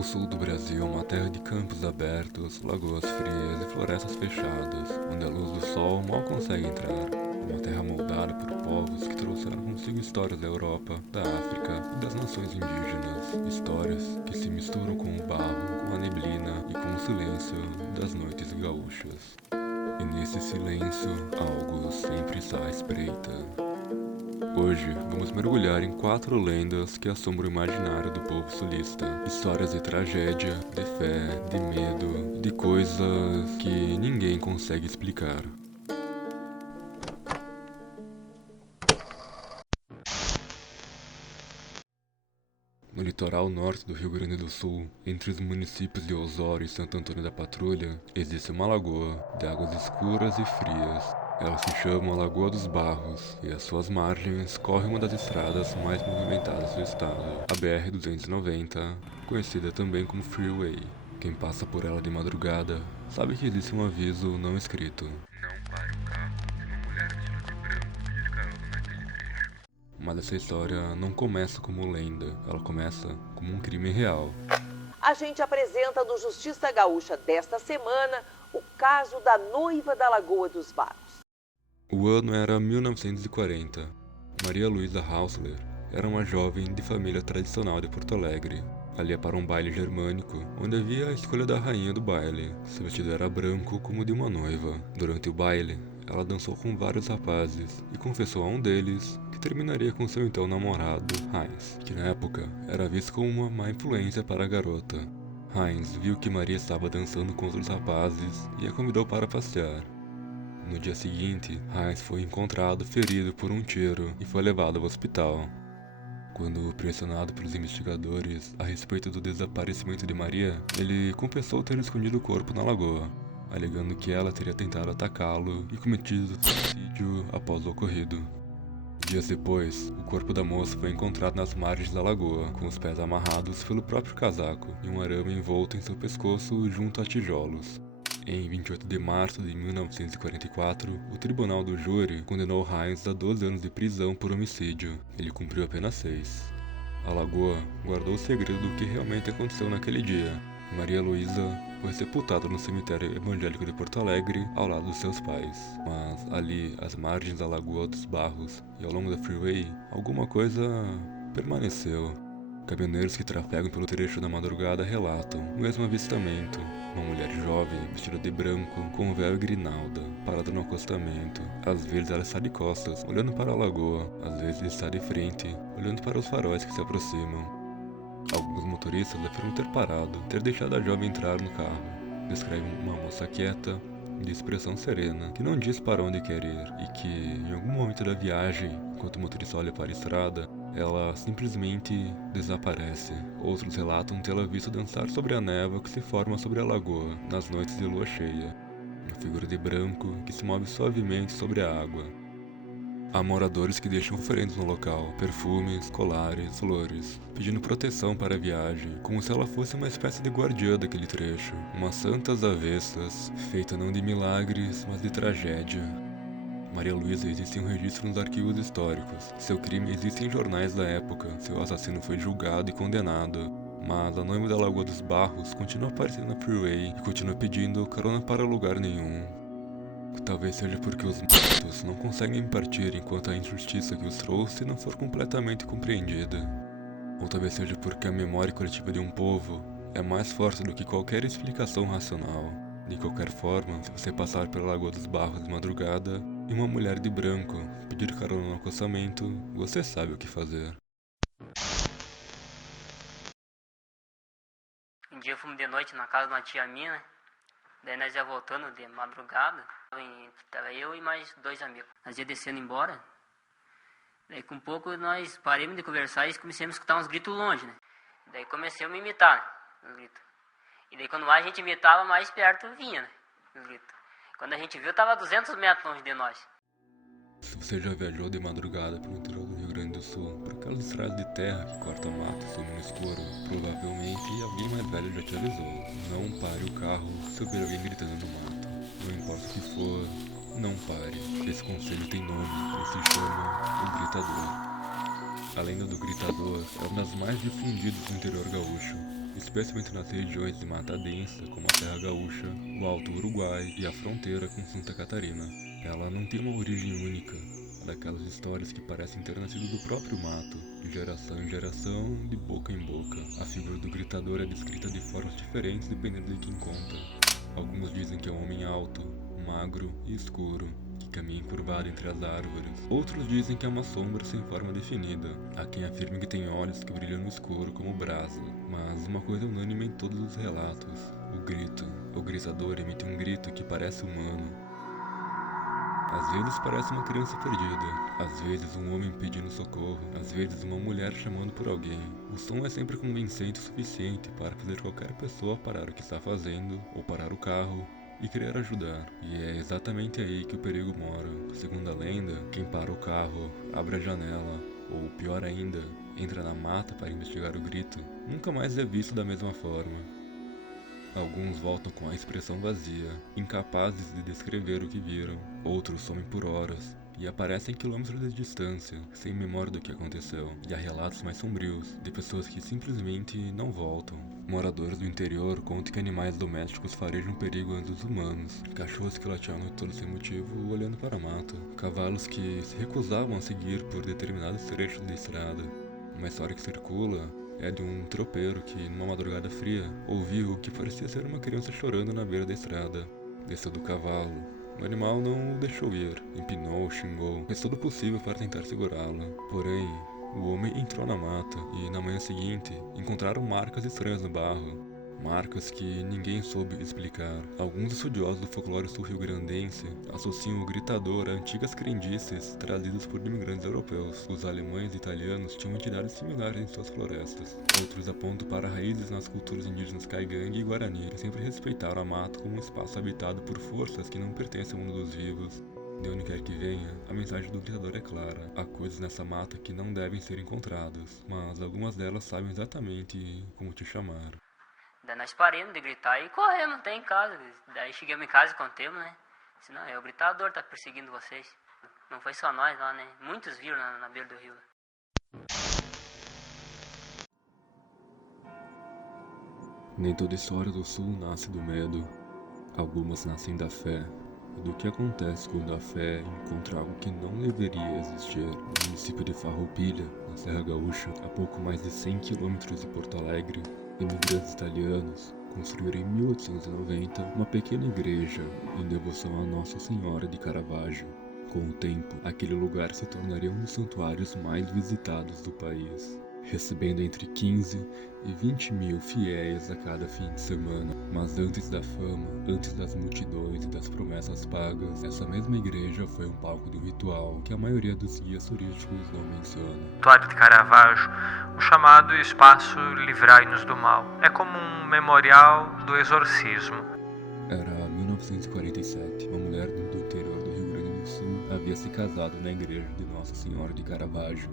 O sul do Brasil é uma terra de campos abertos, lagoas frias e florestas fechadas, onde a luz do sol mal consegue entrar. Uma terra moldada por povos que trouxeram consigo histórias da Europa, da África e das nações indígenas. Histórias que se misturam com o barro, com a neblina e com o silêncio das noites gaúchas. E nesse silêncio, algo sempre está à espreita. Hoje, vamos mergulhar em 4 lendas que assombram o imaginário do povo sulista. Histórias de tragédia, de fé, de medo, de coisas que ninguém consegue explicar. No litoral norte do Rio Grande do Sul, entre os municípios de Osório e Santo Antônio da Patrulha, existe uma lagoa de águas escuras e frias. Ela se chama Lagoa dos Barros e às suas margens corre uma das estradas mais movimentadas do estado, a BR-290, conhecida também como Freeway. Quem passa por ela de madrugada sabe que existe um aviso não escrito. Não pare o carro se uma mulher vestida de branco pedir carona naquele trecho. Mas essa história não começa como lenda, ela começa como um crime real. A gente apresenta no Justiça Gaúcha desta semana o caso da noiva da Lagoa dos Barros. O ano era 1940. Maria Luísa Hausler era uma jovem de família tradicional de Porto Alegre. Ali ia para um baile germânico, onde havia a escolha da rainha do baile. Seu vestido era branco como o de uma noiva. Durante o baile, ela dançou com vários rapazes e confessou a um deles que terminaria com seu então namorado, Heinz, que na época era visto como uma má influência para a garota. Heinz viu que Maria estava dançando com outros rapazes e a convidou para passear. No dia seguinte, Heinz foi encontrado ferido por um tiro e foi levado ao hospital. Quando pressionado pelos investigadores a respeito do desaparecimento de Maria, ele confessou ter escondido o corpo na lagoa, alegando que ela teria tentado atacá-lo e cometido suicídio após o ocorrido. Dias depois, o corpo da moça foi encontrado nas margens da lagoa, com os pés amarrados pelo próprio casaco e um arame envolto em seu pescoço junto a tijolos. Em 28 de março de 1944, o tribunal do júri condenou Heinz a 12 anos de prisão por homicídio. Ele cumpriu apenas 6. A lagoa guardou o segredo do que realmente aconteceu naquele dia. Maria Luísa foi sepultada no cemitério evangélico de Porto Alegre ao lado dos seus pais. Mas ali, às margens da Lagoa dos Barros e ao longo da Freeway, alguma coisa permaneceu. Caminhoneiros que trafegam pelo trecho da madrugada relatam o mesmo avistamento. Uma mulher jovem, vestida de branco, com véu e grinalda, parada no acostamento. Às vezes ela está de costas, olhando para a lagoa. Às vezes está de frente, olhando para os faróis que se aproximam. Alguns motoristas afirmam ter parado, ter deixado a jovem entrar no carro. Descreve uma moça quieta, de expressão serena, que não diz para onde quer ir e que, em algum momento da viagem, enquanto o motorista olha para a estrada, ela simplesmente desaparece. Outros relatam tê-la visto dançar sobre a névoa que se forma sobre a lagoa, nas noites de lua cheia. Uma figura de branco que se move suavemente sobre a água. Há moradores que deixam oferendas no local, perfumes, colares, flores, pedindo proteção para a viagem, como se ela fosse uma espécie de guardiã daquele trecho, uma santa às avessas, feita não de milagres, mas de tragédia. Maria Luísa existe um registro nos arquivos históricos. Seu crime existe em jornais da época. Seu assassino foi julgado e condenado. Mas a noiva da Lagoa dos Barros continua aparecendo na Freeway e continua pedindo carona para lugar nenhum. Talvez seja porque os mortos não conseguem partir enquanto a injustiça que os trouxe não for completamente compreendida. Ou talvez seja porque a memória coletiva de um povo é mais forte do que qualquer explicação racional. De qualquer forma, se você passar pela Lagoa dos Barros de madrugada e uma mulher de branco pedir carona no acostamento, você sabe o que fazer. Um dia fomos de noite na casa de uma tia minha, né? Daí nós ia voltando de madrugada, tava eu e mais 2 amigos. Nós ia descendo embora, daí com um pouco nós paramos de conversar e começamos a escutar uns gritos longe, né? Daí comecei a me imitar, né, os gritos. E daí quando mais a gente imitava, mais perto vinha, né, os gritos. Quando a gente viu, tava 200 metros longe de nós. Se você já viajou de madrugada pelo interior do Rio Grande do Sul, por aquelas estradas de terra que corta mato e some no escuro, provavelmente alguém mais velho já te avisou. Não pare o carro se ouvir alguém gritando no mato. Não importa o que for, não pare. Esse conselho tem nome e se chama o gritador. A lenda do gritador é uma das mais difundidas no interior gaúcho, especialmente nas regiões de mata densa como a Serra Gaúcha, o Alto Uruguai e a fronteira com Santa Catarina. Ela não tem uma origem única, é daquelas histórias que parecem ter nascido do próprio mato, de geração em geração, de boca em boca. A figura do gritador é descrita de formas diferentes dependendo de quem conta. Alguns dizem que é um homem alto, magro e escuro, que caminha encurvado entre as árvores. Outros dizem que é uma sombra sem forma definida. Há quem afirme que tem olhos que brilham no escuro como brasa. Mas uma coisa é unânime em todos os relatos: o grito. O gritador emite um grito que parece humano. Às vezes parece uma criança perdida, às vezes um homem pedindo socorro, às vezes uma mulher chamando por alguém. O som é sempre convincente o suficiente para fazer qualquer pessoa parar o que está fazendo, ou parar o carro, e querer ajudar. E é exatamente aí que o perigo mora. Segundo a lenda, quem para o carro, abre a janela, ou pior ainda, entra na mata para investigar o grito, nunca mais é visto da mesma forma. Alguns voltam com a expressão vazia, incapazes de descrever o que viram. Outros somem por horas e aparecem quilômetros de distância, sem memória do que aconteceu. E há relatos mais sombrios, de pessoas que simplesmente não voltam. Moradores do interior contam que animais domésticos farejam perigo antes dos humanos. Cachorros que latiam a noite toda sem motivo, olhando para a mata. Cavalos que se recusavam a seguir por determinados trechos de estrada. Uma história que circula é de um tropeiro que, numa madrugada fria, ouviu o que parecia ser uma criança chorando na beira da estrada. Desceu do cavalo. O animal não o deixou ir, empinou, xingou, fez todo o possível para tentar segurá-la. Porém, o homem entrou na mata e, na manhã seguinte, encontraram marcas estranhas no barro. Marcas que ninguém soube explicar. Alguns estudiosos do folclore sul-rio-grandense associam o gritador a antigas crendices trazidas por imigrantes europeus. Os alemães e italianos tinham entidades similares em suas florestas. Outros apontam para raízes nas culturas indígenas Caigangue e Guarani, que sempre respeitaram a mata como um espaço habitado por forças que não pertencem ao mundo dos vivos. De onde quer que venha, a mensagem do gritador é clara. Há coisas nessa mata que não devem ser encontradas, mas algumas delas sabem exatamente como te chamar. Daí nós paramos de gritar e corremos até em casa. Daí chegamos em casa e contemos, né? Disse, não, é o gritador tá perseguindo vocês. Não foi só nós lá, né? Muitos viram na beira do rio. Nem toda história do sul nasce do medo. Algumas nascem da fé. E do que acontece quando a fé encontra algo que não deveria existir. No município de Farroupilha, na Serra Gaúcha, a pouco mais de 100 quilômetros de Porto Alegre, imigrantes italianos construíram em 1890 uma pequena igreja em devoção a Nossa Senhora de Caravaggio. Com o tempo, aquele lugar se tornaria um dos santuários mais visitados do país, recebendo entre 15 e 20 mil fiéis a cada fim de semana. Mas antes da fama, antes das multidões e das promessas pagas, essa mesma igreja foi um palco de um ritual que a maioria dos guias turísticos não menciona. Santuário de Caravaggio, o chamado Espaço Livrai-nos do Mal, é como um memorial do exorcismo. Era 1947, uma mulher do interior do Rio Grande do Sul havia se casado na igreja de Nossa Senhora de Caravaggio.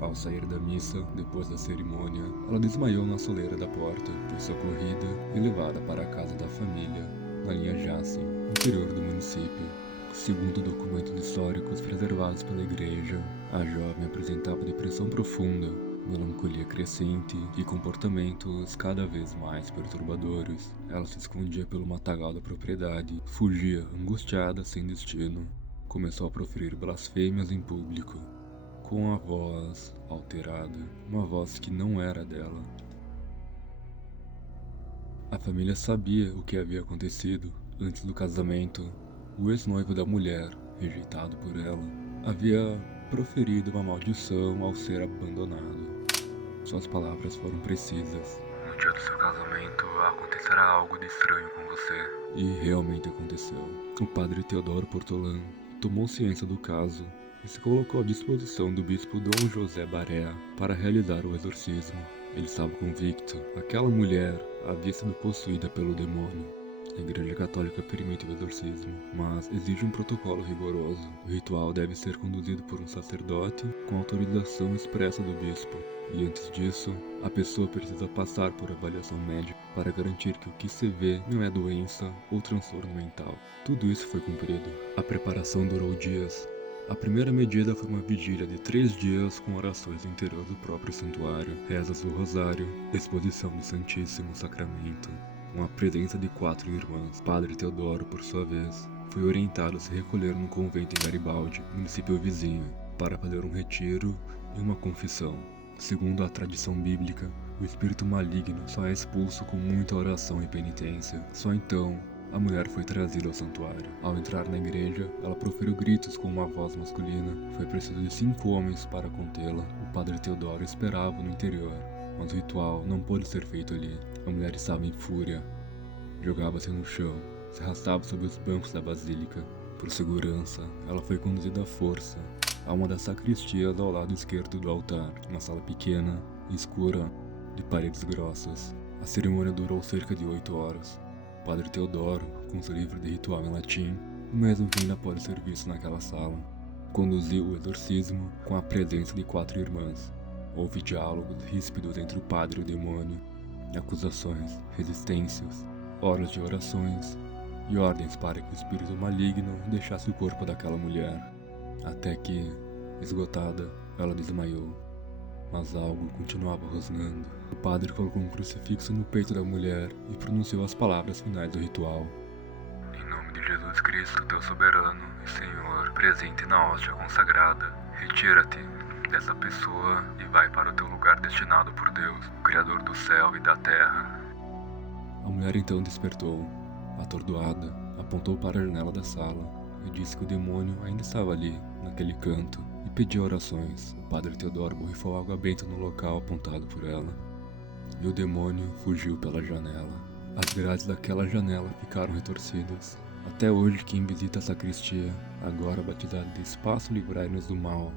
Ao sair da missa, depois da cerimônia, ela desmaiou na soleira da porta, foi socorrida e levada para a casa da família, na linha Jacen, interior do município. Segundo documentos históricos preservados pela igreja, a jovem apresentava depressão profunda, melancolia crescente e comportamentos cada vez mais perturbadores. Ela se escondia pelo matagal da propriedade, fugia angustiada sem destino. Começou a proferir blasfêmias em público, com a voz alterada, uma voz que não era dela. A família sabia o que havia acontecido. Antes do casamento, o ex-noivo da mulher, rejeitado por ela, havia proferido uma maldição ao ser abandonado. Suas palavras foram precisas. No dia do seu casamento, acontecerá algo de estranho com você. E realmente aconteceu. O padre Teodoro Portolan tomou ciência do caso e se colocou à disposição do bispo Dom José Barea para realizar o exorcismo. Ele estava convicto. Aquela mulher havia sido possuída pelo demônio. A Igreja Católica permite o exorcismo, mas exige um protocolo rigoroso. O ritual deve ser conduzido por um sacerdote com autorização expressa do bispo. E antes disso, a pessoa precisa passar por avaliação médica para garantir que o que se vê não é doença ou transtorno mental. Tudo isso foi cumprido. A preparação durou dias. A primeira medida foi uma vigília de 3 dias com orações no interior do próprio santuário, rezas do rosário, exposição do Santíssimo Sacramento, com a presença de 4 irmãs. Padre Teodoro, por sua vez, foi orientado a se recolher num convento em Garibaldi, município vizinho, para fazer um retiro e uma confissão. Segundo a tradição bíblica, o espírito maligno só é expulso com muita oração e penitência. Só então, a mulher foi trazida ao santuário. Ao entrar na igreja, ela proferiu gritos com uma voz masculina. Foi preciso de 5 homens para contê-la. O padre Teodoro esperava no interior, mas o ritual não pôde ser feito ali. A mulher estava em fúria. Jogava-se no chão, se arrastava sobre os bancos da basílica. Por segurança, ela foi conduzida à força a uma das sacristias ao lado esquerdo do altar, uma sala pequena, escura, de paredes grossas. A cerimônia durou cerca de 8 horas. O padre Teodoro, com seu livro de ritual em latim, o mesmo que ainda pode ser visto naquela sala, conduziu o exorcismo com a presença de 4 irmãs. Houve diálogos ríspidos entre o padre e o demônio, acusações, resistências, horas de orações e ordens para que o espírito maligno deixasse o corpo daquela mulher, até que, esgotada, ela desmaiou. Mas algo continuava rosnando. O padre colocou um crucifixo no peito da mulher e pronunciou as palavras finais do ritual. Em nome de Jesus Cristo, teu soberano e Senhor, presente na hóstia consagrada, retira-te dessa pessoa e vai para o teu lugar destinado por Deus, o Criador do céu e da terra. A mulher então despertou. Atordoada, apontou para a janela da sala e disse que o demônio ainda estava ali, naquele canto, e pediu orações. O padre Teodoro borrifou água benta no local apontado por ela, e o demônio fugiu pela janela. As grades daquela janela ficaram retorcidas. Até hoje, quem visita a sacristia, agora batizada de Espaço Livrai-nos do Mal,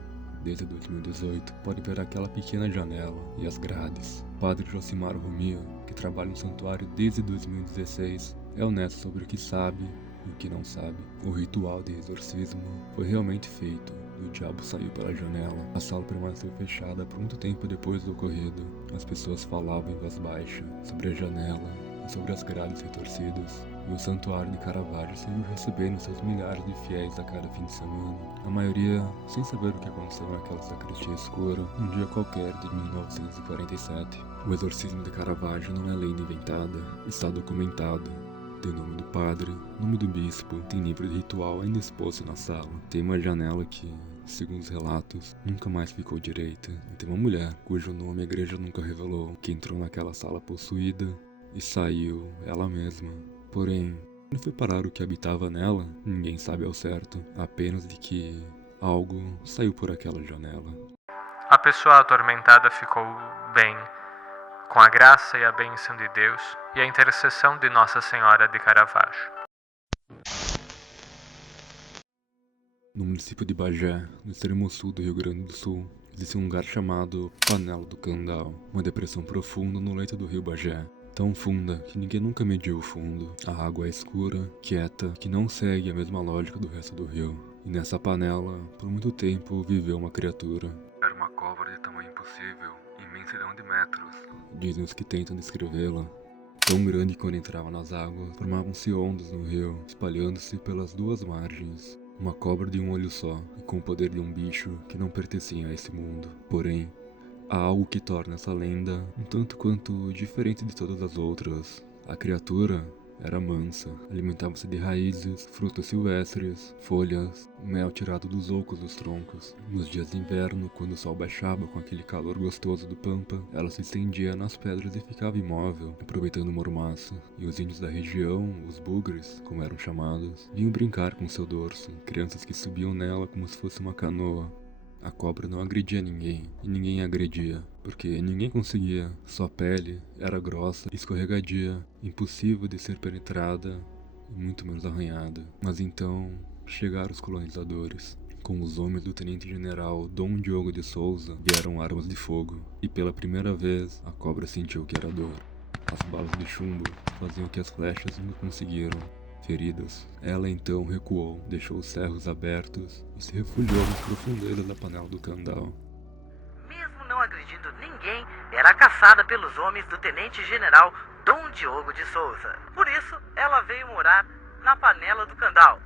desde 2018, pode ver aquela pequena janela e as grades. O padre Josimar Romio, que trabalha no santuário desde 2016, é honesto sobre o que sabe e o que não sabe. O ritual de exorcismo foi realmente feito e o diabo saiu pela janela. A sala permaneceu fechada por muito tempo depois do ocorrido. As pessoas falavam em voz baixa sobre a janela e sobre as grades retorcidas. E o santuário de Caravaggio seguiu recebendo seus milhares de fiéis a cada fim de semana. A maioria sem saber o que aconteceu naquela sacristia escura, um dia qualquer de 1947. O exorcismo de Caravaggio não é lenda inventada, está documentado. Tem o nome do padre, nome do bispo, tem livro de ritual ainda exposto na sala. Tem uma janela que, segundo os relatos, nunca mais ficou direita. E tem uma mulher, cujo nome a igreja nunca revelou, que entrou naquela sala possuída e saiu ela mesma. Porém, quando foi parar o que habitava nela, ninguém sabe ao certo, apenas de que algo saiu por aquela janela. A pessoa atormentada ficou bem, com a graça e a bênção de Deus e a intercessão de Nossa Senhora de Caravaggio. No município de Bagé, no extremo sul do Rio Grande do Sul, existe um lugar chamado Panela do Candal, uma depressão profunda no leito do rio Bagé. Tão funda que ninguém nunca mediu o fundo. A água é escura, quieta, que não segue a mesma lógica do resto do rio. E nessa panela, por muito tempo, viveu uma criatura. Era uma cobra de tamanho impossível, imensidão de metros, dizem os que tentam descrevê-la. Tão grande que quando entrava nas águas, formavam-se ondas no rio, espalhando-se pelas 2 margens. Uma cobra de um olho só, e com o poder de um bicho que não pertencia a esse mundo. Porém, há algo que torna essa lenda um tanto quanto diferente de todas as outras. A criatura era mansa, alimentava-se de raízes, frutas silvestres, folhas, mel tirado dos ocos dos troncos. Nos dias de inverno, quando o sol baixava com aquele calor gostoso do pampa, ela se estendia nas pedras e ficava imóvel, aproveitando o mormaço. E os índios da região, os bugres, como eram chamados, vinham brincar com seu dorso, crianças que subiam nela como se fosse uma canoa. A cobra não agredia ninguém, e ninguém a agredia, porque ninguém conseguia. Sua pele era grossa, escorregadia, impossível de ser penetrada e muito menos arranhada. Mas então chegaram os colonizadores. Com os homens do tenente-general Dom Diogo de Souza vieram armas de fogo, e pela primeira vez a cobra sentiu que era dor. As balas de chumbo faziam que as flechas não conseguiram. Feridas, ela então recuou, deixou os cerros abertos e se refugiou nas profundezas da panela do Candal. Mesmo não agredindo ninguém, era caçada pelos homens do tenente-general Dom Diogo de Souza. Por isso, ela veio morar na panela do Candal.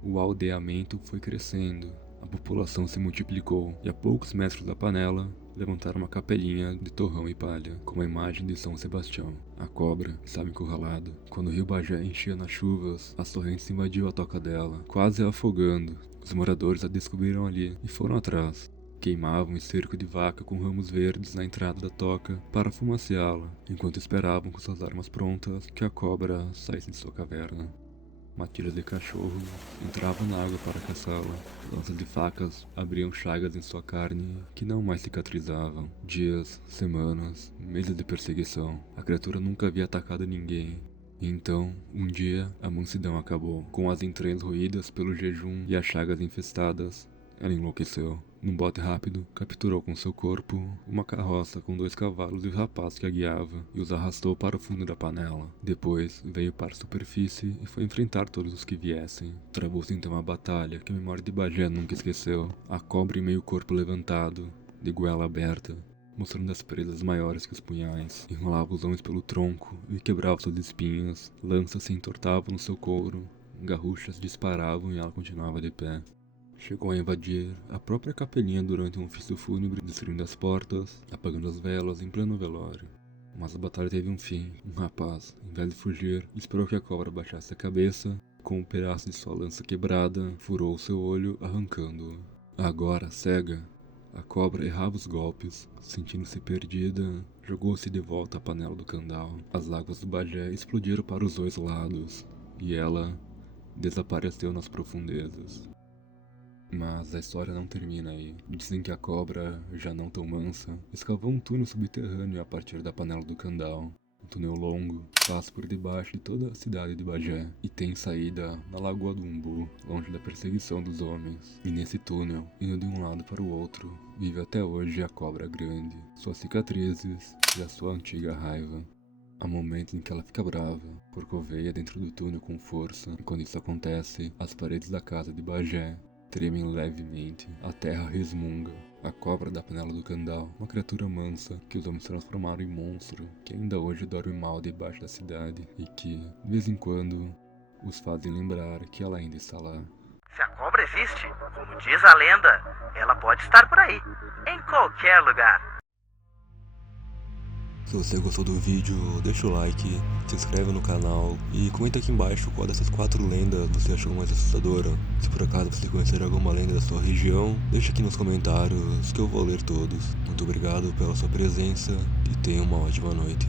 O aldeamento foi crescendo. A população se multiplicou e a poucos metros da panela levantaram uma capelinha de torrão e palha, com a imagem de São Sebastião. A cobra estava encurralada. Quando o rio Bagé enchia nas chuvas, as torrentes invadiam a toca dela, quase a afogando. Os moradores a descobriram ali e foram atrás. Queimavam um esterco de vaca com ramos verdes na entrada da toca para fumaceá-la, enquanto esperavam com suas armas prontas que a cobra saísse de sua caverna. Matilhas de cachorro entravam na água para caçá-la. Lanças de facas abriam chagas em sua carne que não mais cicatrizavam. Dias, semanas, meses de perseguição. A criatura nunca havia atacado ninguém. E então, um dia, a mansidão acabou. Com as entranhas roídas pelo jejum e as chagas infestadas, ela enlouqueceu. Num bote rápido, capturou com seu corpo uma carroça com 2 cavalos e o rapaz que a guiava, e os arrastou para o fundo da panela. Depois, veio para a superfície e foi enfrentar todos os que viessem. Travou-se então a batalha que a memória de Bagé nunca esqueceu. A cobra em meio corpo levantado, de goela aberta, mostrando as presas maiores que os punhais. Enrolava os homens pelo tronco e quebrava suas espinhas. Lanças se entortavam no seu couro, garruchas disparavam e ela continuava de pé. Chegou a invadir a própria capelinha durante um ofício fúnebre, destruindo as portas, apagando as velas em pleno velório. Mas a batalha teve um fim. Um rapaz, em vez de fugir, esperou que a cobra baixasse a cabeça, com um pedaço de sua lança quebrada, furou seu olho, arrancando-o. Agora, cega, a cobra errava os golpes. Sentindo-se perdida, jogou-se de volta à panela do candal. As águas do Bagé explodiram para os 2 lados, e ela desapareceu nas profundezas. Mas a história não termina aí. Dizem que a cobra, já não tão mansa, escavou um túnel subterrâneo a partir da panela do candal. Um túnel longo, passa por debaixo de toda a cidade de Bagé e tem saída na Lagoa do Umbu, longe da perseguição dos homens. E nesse túnel, indo de um lado para o outro, vive até hoje a cobra grande, suas cicatrizes e a sua antiga raiva. Há momentos em que ela fica brava, corcoveia dentro do túnel com força, e quando isso acontece, as paredes da casa de Bagé tremem levemente, a terra resmunga. A cobra da panela do candal, uma criatura mansa que os homens transformaram em monstro, que ainda hoje dorme mal debaixo da cidade e que, de vez em quando, os fazem lembrar que ela ainda está lá. Se a cobra existe, como diz a lenda, ela pode estar por aí, em qualquer lugar. Se você gostou do vídeo, deixa o like, se inscreve no canal e comenta aqui embaixo qual dessas 4 lendas você achou mais assustadora. Se por acaso você conhecer alguma lenda da sua região, deixa aqui nos comentários que eu vou ler todos. Muito obrigado pela sua presença e tenha uma ótima noite.